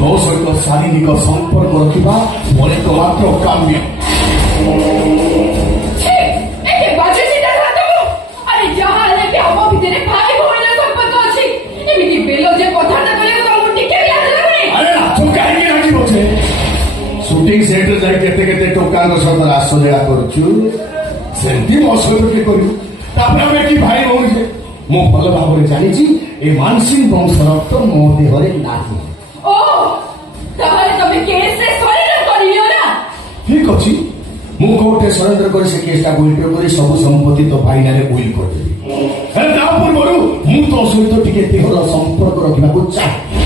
ତୋ ସହିତ ଶାରୀରିକ ସମ୍ପର୍କ ରଖିବା ପରେ ତ ମାତ୍ର କାମ୍ୟ। ସୁଟିଂ ସେଟ୍ରେ ଯାଇ କେତେ କେତେ ଟୋକାଙ୍କ ସହିତ ରାସଲୀଳା କରୁଛୁ, ସେମିତି ମୋ ସହିତ କିଏ କରିବୁ? ତାପରେ ଆମେ କି ଭାଇ ଭଉଣୀ? ମୁଁ ଭଲ ଭାବରେ ଜାଣିଛି ଏ ମାନସିଂ ବଂଶ ରକ୍ତ ମୋ ଦେହରେ ନାହିଁ। ଠିକ ଅଛି, ମୁଁ କୋର୍ଟରେ ସରେଣ୍ଡର କରି ସେ କେସଟା ୱିଡ୍ର କରି ସବୁ ସମ୍ପତ୍ତି ତୋ ଭାଇ ନାଁରେ ୱିଲ୍ କରିଦେବି। ତା ପୂର୍ବରୁ ମୁଁ ତୋ ସହିତ ଟିକେ ଦେହର ସମ୍ପର୍କ ରଖିବାକୁ ଚାହେଁ।